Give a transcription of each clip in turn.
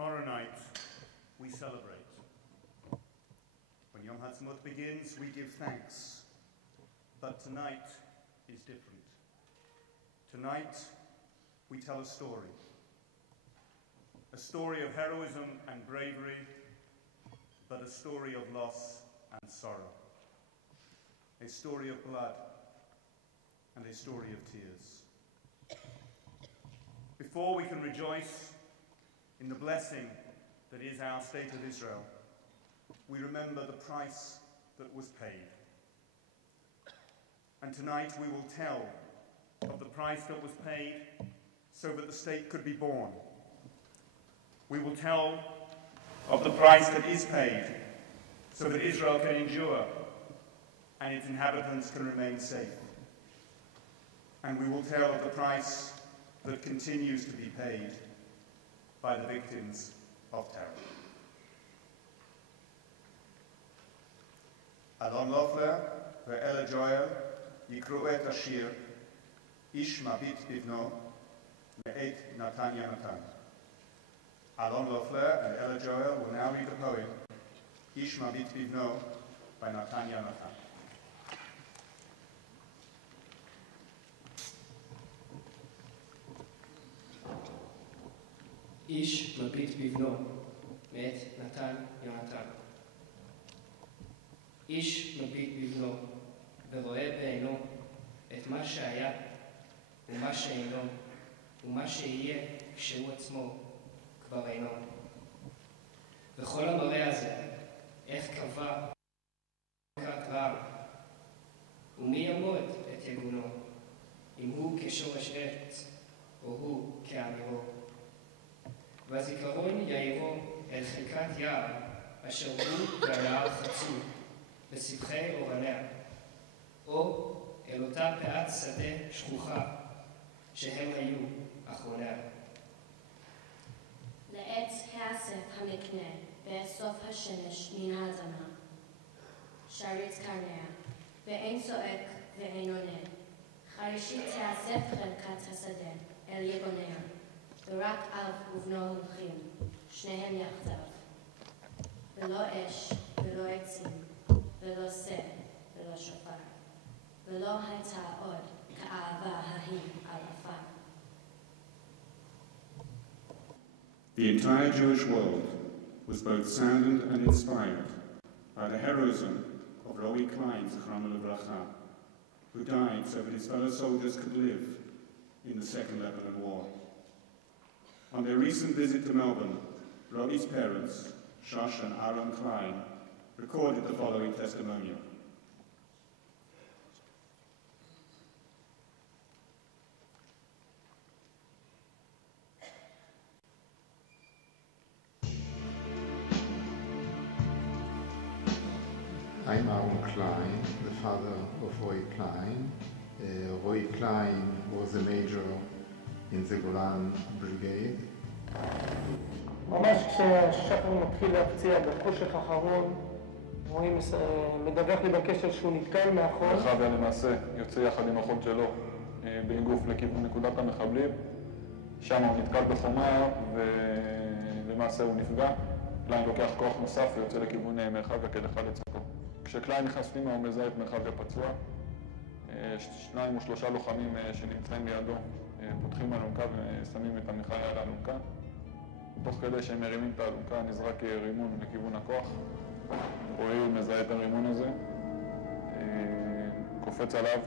Tomorrow night, we celebrate. When Yom Hazikaron begins, we give thanks. But tonight is different. Tonight, we tell a story. A story of heroism and bravery, but a story of loss and sorrow. A story of blood and a story of tears. Before we can rejoice in the blessing that is our state of Israel, we remember the price that was paid. And tonight we will tell of the price that was paid so that the state could be born. We will tell of the price that is paid so that Israel can endure and its inhabitants can remain safe. And we will tell of the price that continues to be paid by the victims of terror. אלון לופלר ואלה ג'ואל יקראו את השיר איש מביט בבנו מאת נתן יונתן. אלון לופלר and Ella Joel will now read the poem איש מביט בבנו by נתן יונתן. איש מביט בבנו, מאת נתן יונתן. איש מביט בבנו, ורואה בעינו את מה שהיה, ומה שאינו, ומה שיהיה כשהוא עצמו כבר אינו. וכל המראה הזה, איך קבע מכת רעב, ומי ימוד את יגונו, אם הוא כשורש עץ, או הוא כאמירו. והזיכרון יאירו אל חלקת יער, אשר הוא והיער חצו, בסבכי אורניה, או אל אותה פאת שדה שכוחה, שהם היו אחרוניה. לעץ האסף המקנה, בסוף השמש מן האדמה, שריץ קרניה, ואין צועק ואין עונה. חרישית תאסף חלקת השדה אל יגוניה, ורק אב ובנו הולכים, שניהם יחדיו. ולא אש ולא עצים, ולא שא ולא שופר, ולא הייתה עוד כאהבה ההיא על עפר. The entire Jewish world was both saddened and inspired by the heroism of Roy Klein, Zichrono Livracha, who died so that his fellow soldiers could live in the Second Lebanon War. On their recent visit to Melbourne, Roy's parents, Shosh and Aaron Klein, recorded the following testimonial. I'm Aaron Klein, the father of Roy Klein. Roy Klein was a major in the Golan Brigade. ממש כששחר מתחיל להפציע בחושך האחרון, רועי מדווח לי בקשר שהוא נתקל מאחור. רחביה למעשה יוצא יחד עם אחות שלו באיגוף לכיוון נקודת המחבלים. שם הוא נתקל בחומה ולמעשה הוא נפגע. קליין לוקח כוח נוסף ויוצא לכיוון מרחביה כדי לחלץ אותו. כשקליין נכנס פנימה הוא מזהה את מרחביה פצוע. 2 או 3 לוחמים שנמצאים לידו פותחים אלונקה ושמים את המחיה על האלונקה. תוך כדי שהם מרימים את האלונקה נזרק רימון לכיוון הכוח. רועי מזהה את הרימון הזה, קופץ עליו.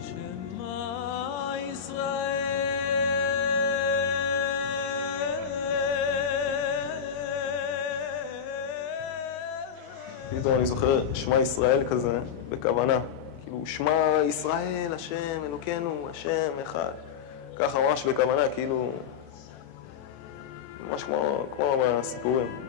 שמע ישראל פתאום אני זוכר שמע ישראל כזה בכוונה. כאילו שמע ישראל, השם, אלוקינו, השם, אחד. ככה ממש בכוונה, כאילו ממש כמו בסיפורים.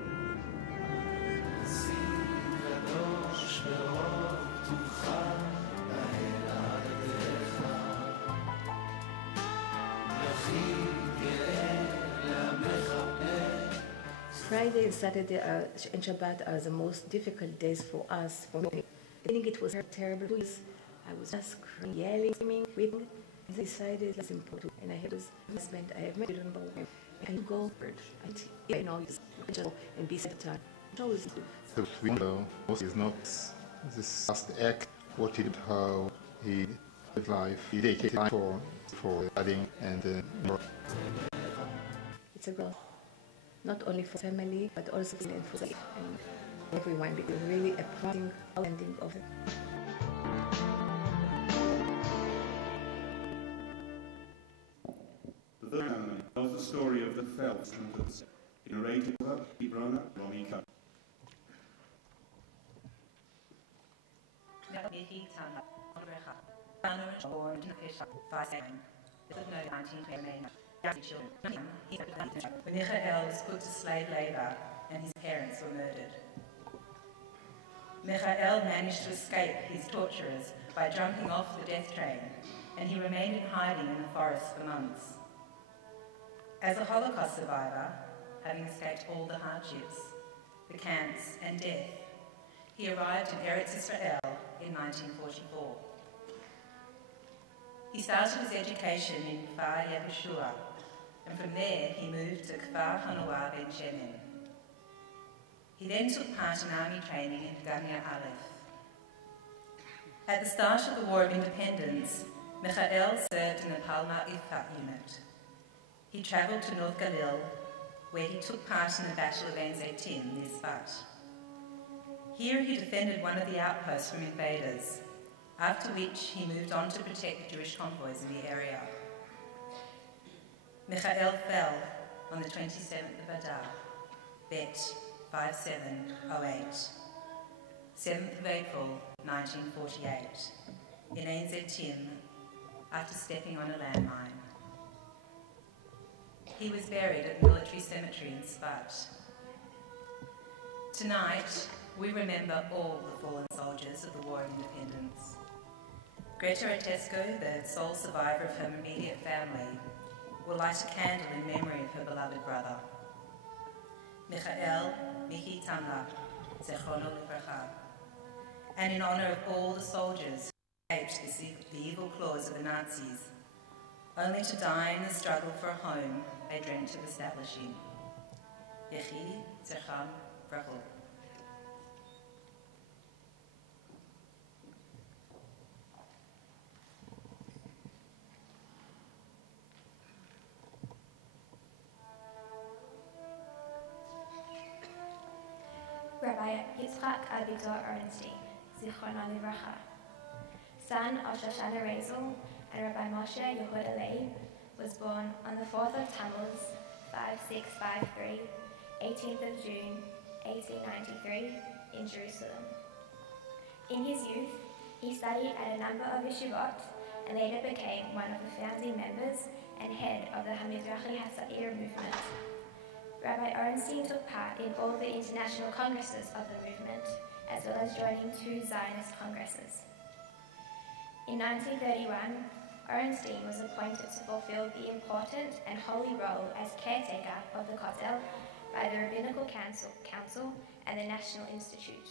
Friday and Saturday and Shabbat are the most difficult days for us. For me, I think it was terrible. I was just crying, yelling, screaming, weeping. I decided it's important, and I had this husband. I have met him. and go for it. You know, and be set time. The window is not this last act, what he did, how he did life, he dedicated time for studying and it's a goal, not only for family, but also for and everyone, because really a promising ending of it. The third ceremony tells the story of the Phelps trumpets, narrated by Ibrana Romika. When Michael was put to slave labor and his parents were murdered. Michael managed to escape his torturers by jumping off the death train, and he remained in hiding in the forest for months. As a Holocaust survivor, having escaped all the hardships, the camps and death, he arrived in Eretz Israel in 1944. He started his education in Kfar Yehoshua, and from there he moved to Kfar Hanoah Ben Shemen. He then took part in army training in Gamya Aleph. At the start of the War of Independence, Michael served in the Palma Ifat unit. He travelled to North Galil, where he took part in the Battle of Ein Zeitim near Sfat. Here he defended one of the outposts from invaders, after which he moved on to protect Jewish convoys in the area. Michael fell on the 27th of Adar, Bet 5708, 7th of April 1948, in Ein Zeitim, after stepping on a landmine. He was buried at the military cemetery in Sfat. Tonight, we remember all the fallen soldiers of the War of Independence. Greta Otesko, the sole survivor of her immediate family, will light a candle in memory of her beloved brother. Michael Miki Tamla, Zechrono Livracha. And in honour of all the soldiers who escaped the evil claws of the Nazis, only to die in the struggle for a home they dreamt of establishing. Yechi Zecham Brachol. Rabbi Yitzchak Avigdor Ernstein, Zichrono Livracha, son of Shoshana Rezel and Rabbi Moshe Yehuda Leib, was born on the 4th of Tammuz, 5653, 18th of June, 1893, in Jerusalem. In his youth, he studied at a number of yeshivot and later became one of the founding members and head of the Hamizrachi Hasair movement. Rabbi Ernstein took part in all the international congresses of the movement, as well as joining 2 Zionist congresses. In 1931, Ernstein was appointed to fulfill the important and holy role as caretaker of the Kotel by the Rabbinical Council and the National Institute.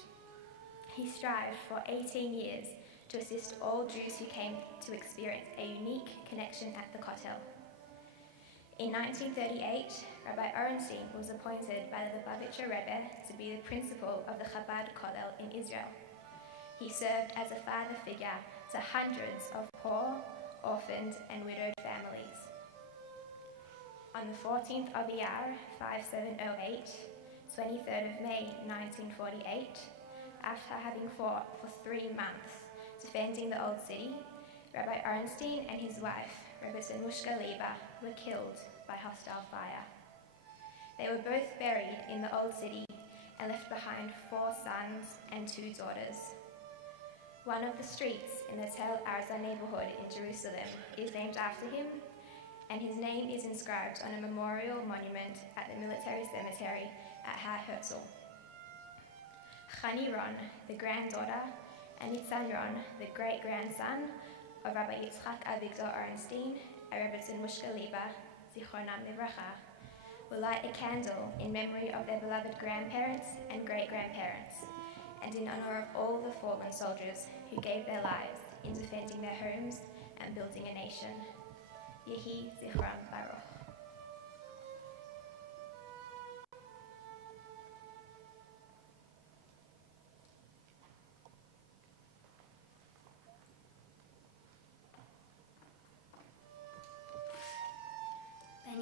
He strived for 18 years to assist all Jews who came to experience a unique connection at the Kotel. In 1938, Rabbi Ernstein was appointed by the Lubavitcher Rebbe to be the principal of the Chabad Kollel in Israel. He served as a father figure to hundreds of poor, orphaned and widowed families. On the 14th of Iyar, 5708, 23rd of May 1948, after having fought for 3 months defending the Old City, Rabbi Ernstein and his wife, Rabbi Mushka Liba, were killed by hostile fire. They were both buried in the Old City and left behind 4 sons and 2 daughters. One of the streets in the Tel Arza neighborhood in Jerusalem is named after him, and his name is inscribed on a memorial monument at the military cemetery at Har Herzl. Chani Ron, the granddaughter, and Nitzan Ron, the great-grandson of Rabbi Yitzchak Avigdor Ernstein and Rabbi Mushka Liba, Zichronam Livracha, will light a candle in memory of their beloved grandparents and great-grandparents, and in honor of all the fallen soldiers who gave their lives in defending their homes and building a nation. Yehi Zichram Baruch.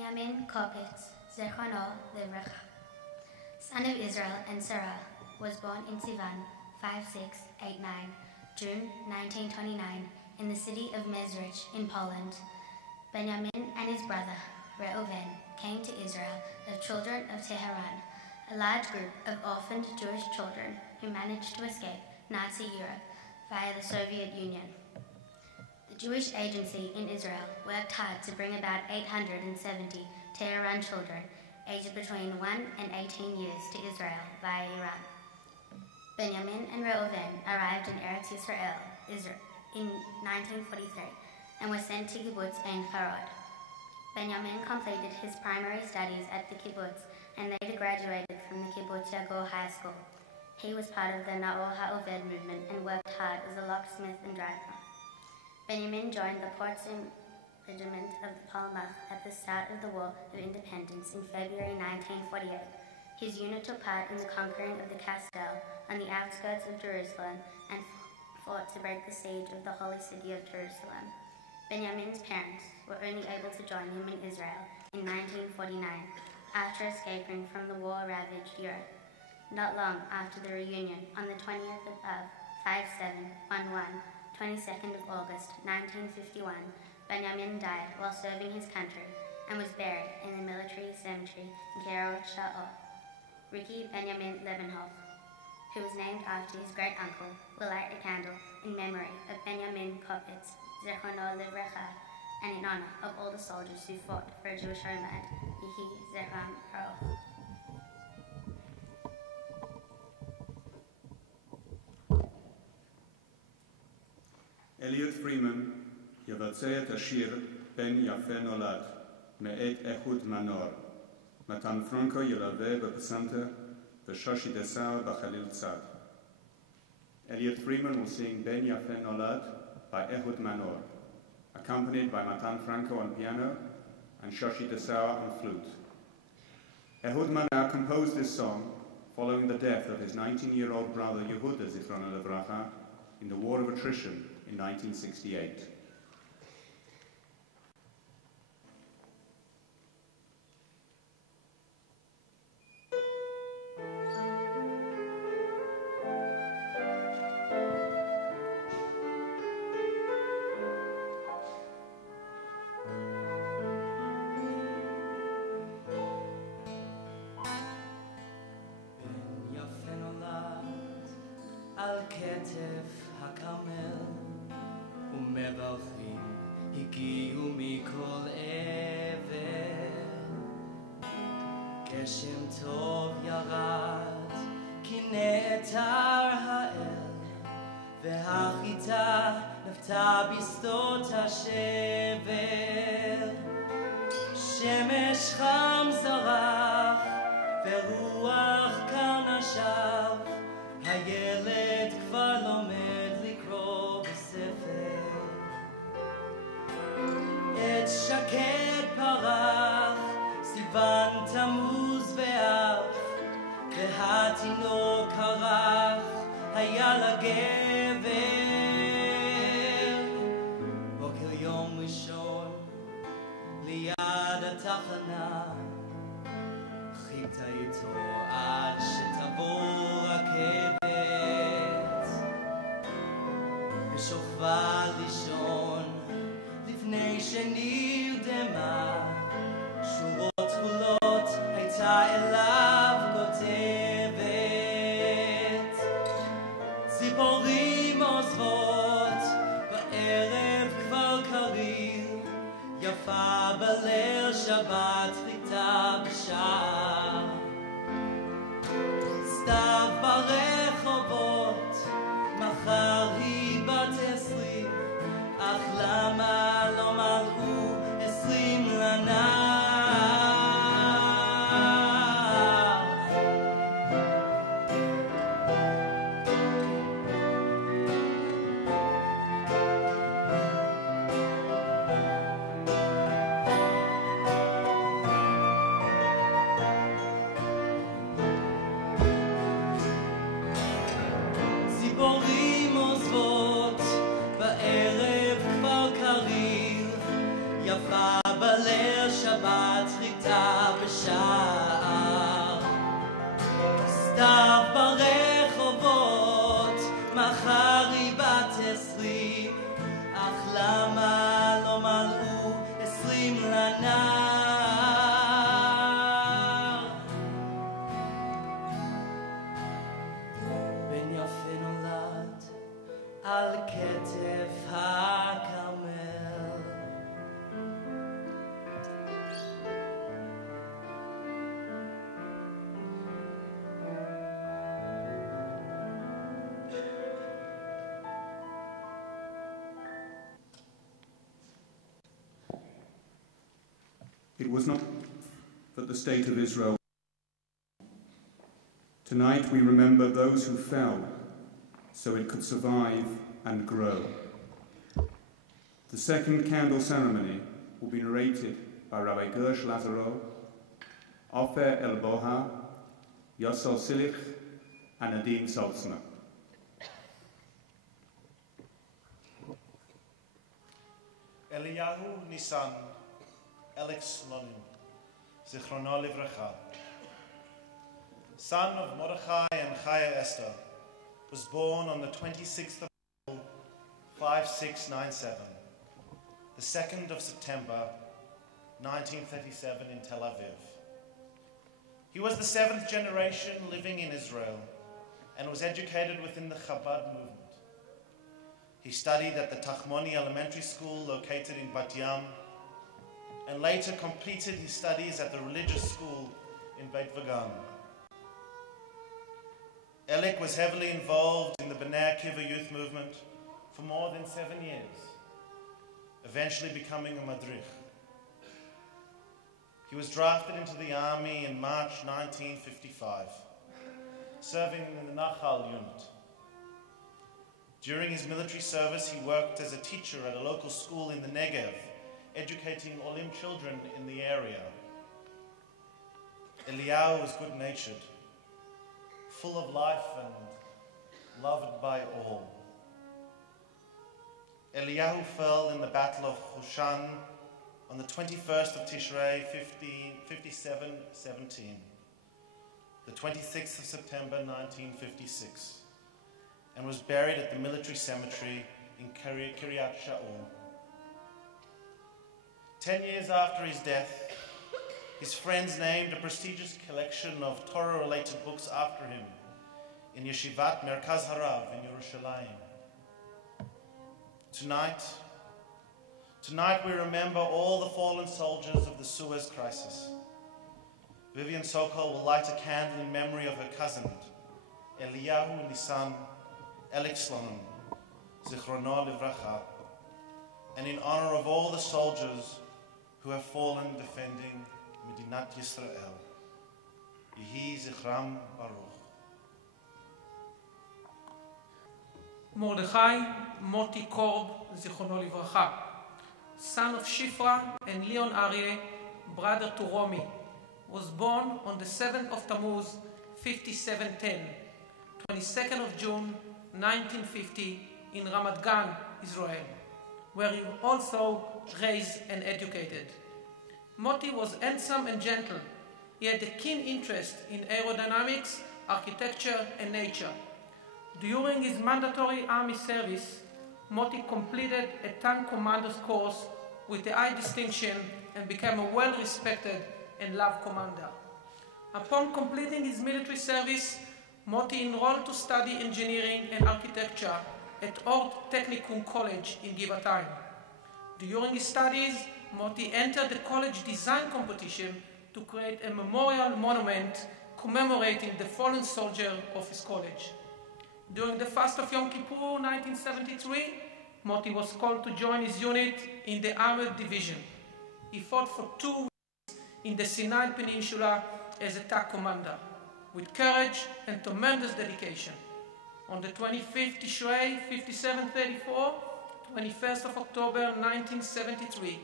Benjamin Kopitz, Zechrono Livrecha, son of Israel and Sarah, was born in Sivan 5689, June 1929, in the city of Mezrich in Poland. Benjamin and his brother, Reuven, came to Israel of children of Tehran, a large group of orphaned Jewish children who managed to escape Nazi Europe via the Soviet Union. The Jewish Agency in Israel worked hard to bring about 870 Tehran children aged between 1 and 18 years to Israel via Iran. Benjamin and Reuven arrived in Eretz Yisrael in 1943 and were sent to Kibbutz Ein Harod. Benjamin completed his primary studies at the kibbutz and later graduated from the Kibbutz Yago High School. He was part of the Na'or HaOved movement and worked hard as a locksmith and driver. Benjamin joined the Portzim Regiment of the Palmach at the start of the War of Independence in February 1948. His unit took part in the conquering of the Castell on the outskirts of Jerusalem and fought to break the siege of the holy city of Jerusalem. Benjamin's parents were only able to join him in Israel in 1949 after escaping from the war-ravaged Europe. Not long after the reunion, on the 20th of 5711, 22nd of August 1951, Benjamin died while serving his country and was buried in the military cemetery in Kiryat Sha'or. Ricky Benjamin Lebenhoff, who was named after his great-uncle, will light a candle in memory of Benjamin Kopitz, Zechrono Livrecha, and in honor of all the soldiers who fought for a Jewish homeland. Yehi Zechram Baruch. Elliot Freeman יבצע את השיר בן יפה נולד, מאת איכות מנור. מתן פרנקו ילווה בפסנתר, ושושי דסאו בחליל צד. Elliot Freeman will sing Ben Yafe Nolad by Ehud Manor, accompanied by Matan Franco on piano and Shoshi Desau on flute. Ehud Manor composed this song following the death of his 19-year-old brother Yehuda Zichrono Livracha in the War of Attrition in 1968. על כתף הכרמל ומברכים הגיעו מכל עבר. גשם טוב ירד כי נעתר האל והחיטה נפתה בשדות השבר. שמש חם זרח ורוח קר נשב, הילד כבר לומד לקרוא בספר. עת שקד פרח, סיוון תמוז ואב, והתינוק הרך היה לגבר. בוקר יום ראשון ליד התחנה, חיכתה איתו עד שתבוא רכבת, ושוכבה לישון לפני שנרדמה. שורות תכולות הייתה אליו כותבת, ציפורים עוזבות בערב כבר קריר, יפה בליל שבת חיכתה בשער. It was not that the state of Israel. Tonight we remember those who fell so it could survive and grow. The second candle ceremony will be narrated by Rabbi Gersh Lazaro, Ofer El-Boha, Yossel Silich, and Nadine Salzner. Eliyahu Nisan Alex Lonim, Zichrono Livracha, son of Mordechai and Chaya Esther, was born on the 26th of April, 5697, the 2nd of September, 1937 in Tel Aviv. He was the 7th generation living in Israel and was educated within the Chabad movement. He studied at the Tachmoni Elementary School located in Bat Yam and later completed his studies at the religious school in Beit Vagan. Elik was heavily involved in the Bnei Akiva youth movement for more than 7 years, eventually becoming a madrich. He was drafted into the army in March 1955, serving in the Nachal unit. During his military service, he worked as a teacher at a local school in the Negev, educating Olim children in the area. Eliyahu was good-natured, full of life and loved by all. Eliyahu fell in the Battle of Hushan on the 21st of Tishrei 5717, the 26th of September 1956, and was buried at the military cemetery in Kiryat Shaul. 10 years after his death, his friends named a prestigious collection of Torah-related books after him in Yeshivat Merkaz Harav in Yerushalayim. Tonight we remember all the fallen soldiers of the Suez crisis. Vivian Sokol will light a candle in memory of her cousin, Eliyahu Nisan Elik Slonim, Zichrono Livracha, and in honor of all the soldiers who have fallen defending Medinat Yisrael. Yehi Zichram Baruch. Mordechai Moti Korb, Zichrono Livracha, son of Shifra and Leon Aryeh, brother to Romi, was born on the 7th of Tammuz, 5710, 22nd of June, 1950, in Ramat Gan, Israel, where he also raised and educated. Moti was handsome and gentle. He had a keen interest in aerodynamics, architecture, and nature. During his mandatory army service, Moti completed a tank commander's course with a high distinction and became a well-respected and loved commander. Upon completing his military service, Moti enrolled to study engineering and architecture at Ort Technicum College in Givatayim. During his studies, Moti entered the college design competition to create a memorial monument commemorating the fallen soldier of his college. During the fast of Yom Kippur 1973, Moti was called to join his unit in the Armored Division. He fought for 2 weeks in the Sinai Peninsula as a TAC commander, with courage and tremendous dedication. On the 25th Tishrei 5734, 21st of October 1973,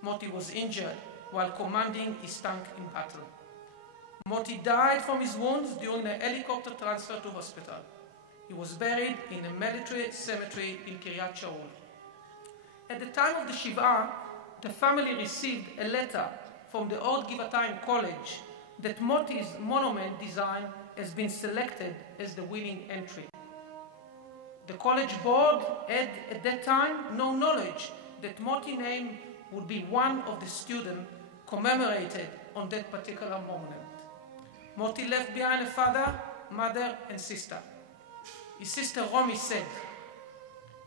Moti was injured while commanding his tank in battle. Moti died from his wounds during a helicopter transfer to hospital. He was buried in a military cemetery in Kiryat Shaul. At the time of the Shiva, the family received a letter from the Old Givatayim College that Moti's monument design has been selected as the winning entry. The college board had at that time no knowledge that Moti's name would be one of the students commemorated on that particular monument. Moti left behind a father, mother, and sister. His sister Romi said,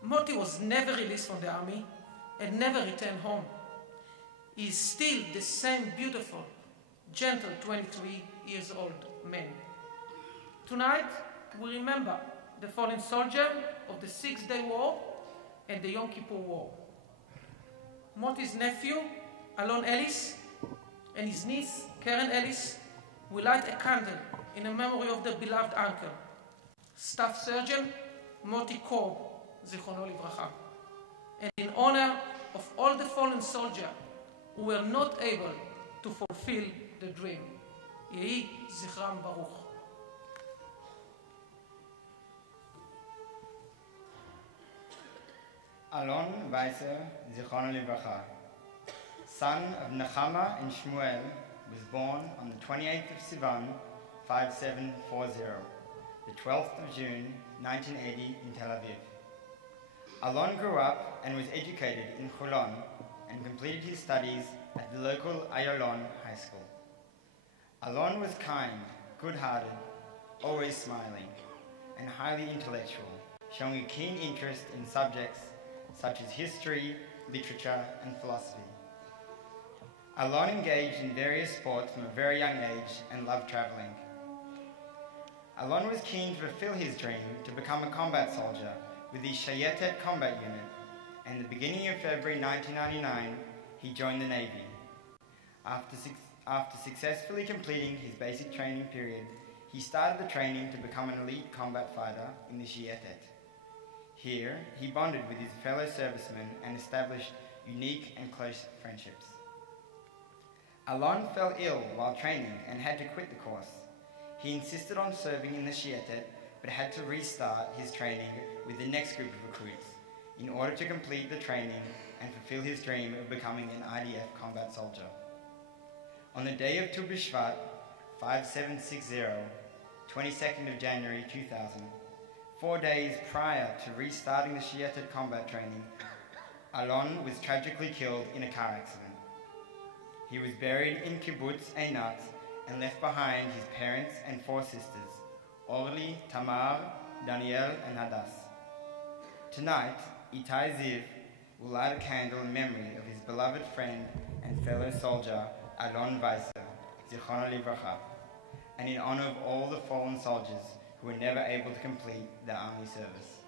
Moti was never released from the army and never returned home. He is still the same beautiful, gentle 23 years old man. Tonight, we remember the fallen soldier of the 6-Day War and the Yom Kippur War. Moti's nephew, Alon Ellis, and his niece, Karen Ellis, will light a candle in the memory of their beloved uncle, Staff Surgeon Moti Korb, Zichrono Livracha, and in honor of all the fallen soldiers who were not able to fulfill the dream. Yehi Zichram Baruch. Alon Weiser, Zichrono Livracha, son of Nechama and Shmuel, was born on the 28th of Sivan, 5740, the 12th of June, 1980 in Tel Aviv. Alon grew up and was educated in Chulon and completed his studies at the local Ayalon High School. Alon was kind, good-hearted, always smiling, and highly intellectual, showing a keen interest in subjects such as history, literature, and philosophy. Alon engaged in various sports from a very young age and loved traveling. Alon was keen to fulfill his dream to become a combat soldier with the Shayetet combat unit, and at the beginning of February 1999, he joined the Navy. After successfully completing his basic training period, he started the training to become an elite combat fighter in the Shayetet. Here, he bonded with his fellow servicemen and established unique and close friendships. Alon fell ill while training and had to quit the course. He insisted on serving in the Shayetet, but had to restart his training with the next group of recruits in order to complete the training and fulfill his dream of becoming an IDF combat soldier. On the day of Tu B'Shvat, 5760, 22nd of January 2000, 4 days prior to restarting the Shayetet combat training, Alon was tragically killed in a car accident. He was buried in Kibbutz Einat and left behind his parents and 4 sisters, Orly, Tamar, Daniel, and Hadass. Tonight, Itai Ziv will light a candle in memory of his beloved friend and fellow soldier, Alon Weiser, Zichrono Livracha, and in honor of all the fallen soldiers who were never able to complete their army service.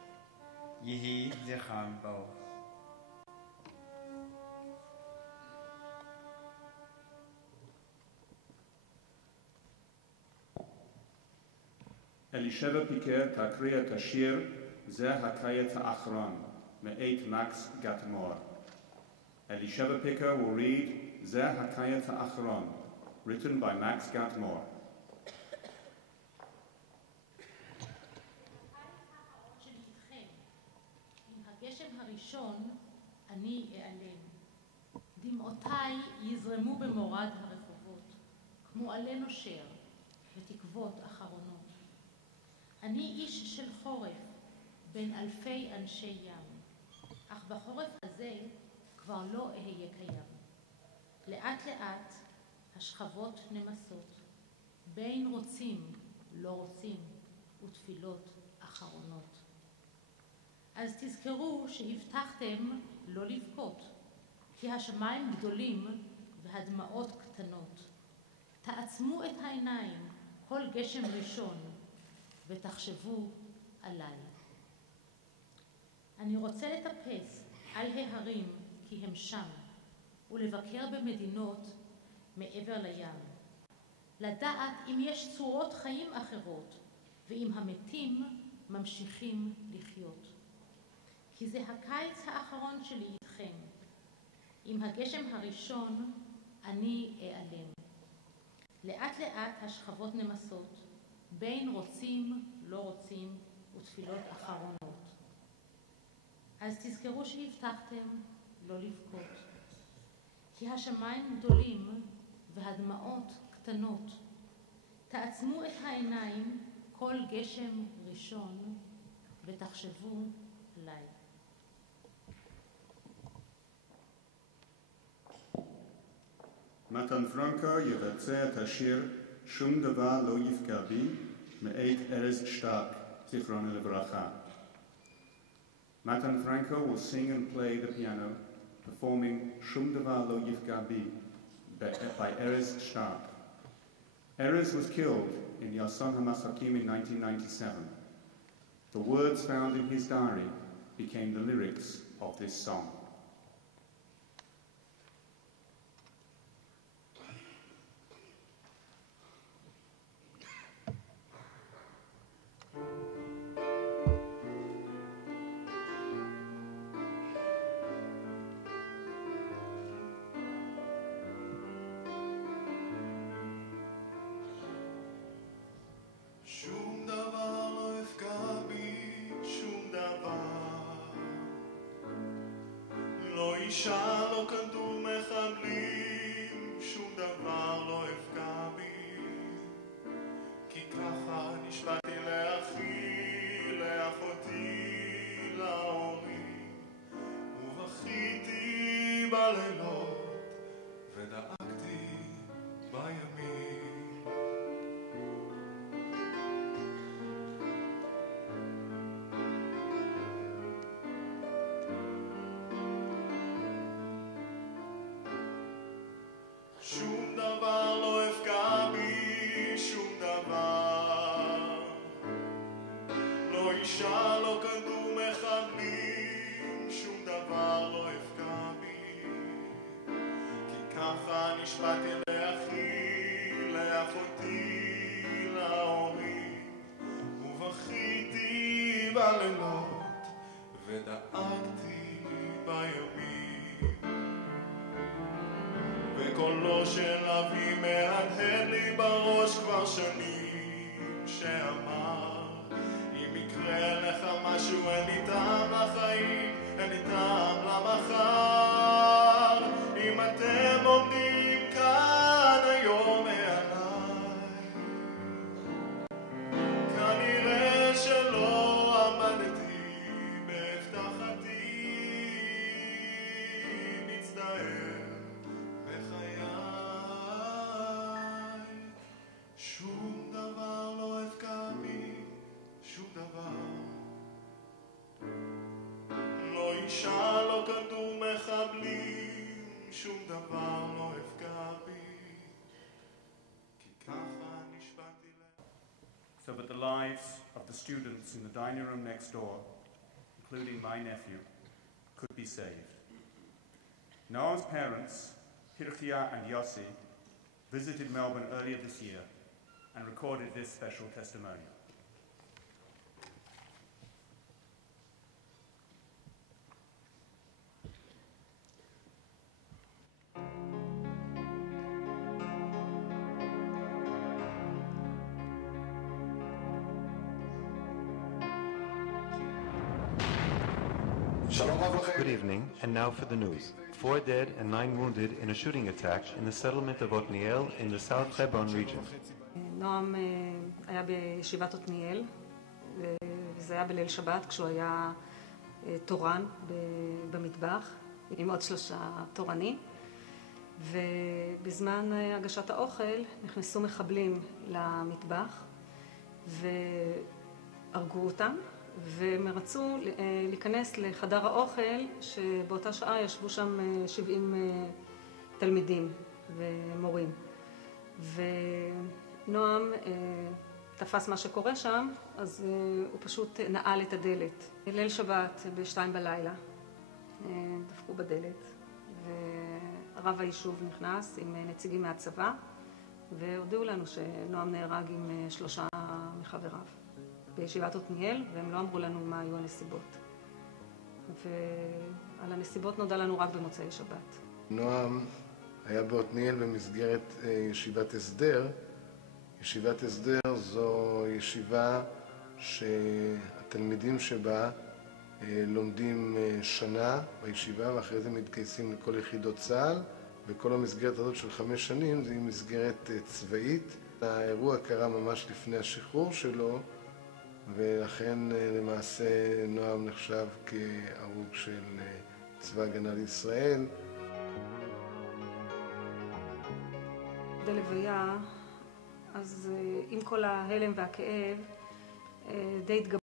Yehi Zichram Baruch. אלישבע פיקר תקריא את השיר זה הקיץ האחרון מאת מקס גטמור. Elisha Picker will read זה הקיץ האחרון, written by Max Gatmore. עם הגשם הראשון אני אעלם. דמעותיי יזרמו במורד הרחובות, כמו עלה נושר ותקוות אחרונות. אני איש של חורף, בין אלפי אנשי ים, אך בחורף הזה כבר לא אהיה קיים. לאט לאט השכבות נמסות, בין רוצים לא רוצים ותפילות אחרונות. אז תזכרו שהבטחתם לא לבכות, כי השמיים גדולים והדמעות קטנות. תעצמו את העיניים כל גשם ראשון ותחשבו עליי. אני רוצה לטפס על ההרים כי הם שם, ולבקר במדינות מעבר לים. לדעת אם יש צורות חיים אחרות, ואם המתים ממשיכים לחיות. כי זה הקיץ האחרון שלי איתכם. עם הגשם הראשון אני אעלם. לאט לאט השכבות נמסות, בין רוצים, לא רוצים, ותפילות אחרונות. אז תזכרו שהבטחתם לא לבכות, כי השמיים גדולים והדמעות קטנות. תעצמו את העיניים כל גשם ראשון ותחשבו עליי. מתן פרנקו יבצע את השיר שום דבר לא יפגע בי מאת ארז שטק, זיכרונו לברכה. Matan Franco will sing and play the piano, performing Shum Davar Lo Yifga Bi by Erez Shtar. Erez was killed in the Asan HaMasakim in 1997. The words found in his diary became the lyrics of this song. אישה, לא כדור מחבלים, שום דבר לא יפגע בי, כי ככה נשבעתי לאחי, לאחותי, להורים, ובכיתי בלילות ודאגתי בימים. שום דבר לא יפגע בי, שום דבר, לא אישה, לא כדור מחבלים, שום דבר לא יפגע בי, כי ככה נשבעתי לאחי, לאחותי, להורים, ובכיתי בלילות ודאגתי בימים. וקולו של אבי מהדהד לי בראש כבר שנים, שאמר אם יקרה לך משהו אין לי טעם לחיים, אין לי טעם למחר. אם אתם עומדים כאן היום מעליי, כנראה שלא עמדתי בהבטחתי, מצטער בחיי. שום דבר לא יפגע בי, שום דבר, לא אישה, לא כדור מחבלים, שום דבר לא יפגע בי, כי ככה נשבעתי לה. So that the lives of the students in the dining room next door, including my nephew, could be saved. Noam's parents, Hirchia and Yossi, visited Melbourne earlier this year and recorded this special testimonial. Good evening, and now for the news. 4 dead and 9 wounded in a shooting attack in the settlement of Otniel in the South Hebron region. נועם היה בישיבת עתניאל, וזה היה בליל שבת כשהוא היה תורן במטבח עם עוד 3 תורנים, ובזמן הגשת האוכל נכנסו מחבלים למטבח והרגו אותם, והם רצו להיכנס לחדר האוכל שבאותה שעה ישבו שם 70 תלמידים ומורים, ונועם תפס מה שקורה שם, אז הוא פשוט נעל את הדלת. ליל שבת ב-2 בלילה דפקו בדלת, ורב היישוב נכנס עם נציגים מהצבא, והודיעו לנו שנועם נהרג עם 3 מחבריו בישיבת עתניאל, והם לא אמרו לנו מה היו הנסיבות. ועל הנסיבות נודע לנו רק במוצאי שבת. נועם היה בעתניאל במסגרת ישיבת הסדר. ישיבת הסדר זו ישיבה שהתלמידים שבה לומדים שנה בישיבה, ואחרי זה מתגייסים לכל יחידות צה"ל, וכל המסגרת הזאת של 5 שנים זו מסגרת צבאית. האירוע קרה ממש לפני השחרור שלו, ולכן למעשה נועם נחשב כהרוג של צבא הגנה לישראל. בלוויה, אז עם כל ההלם והכאב די התגברנו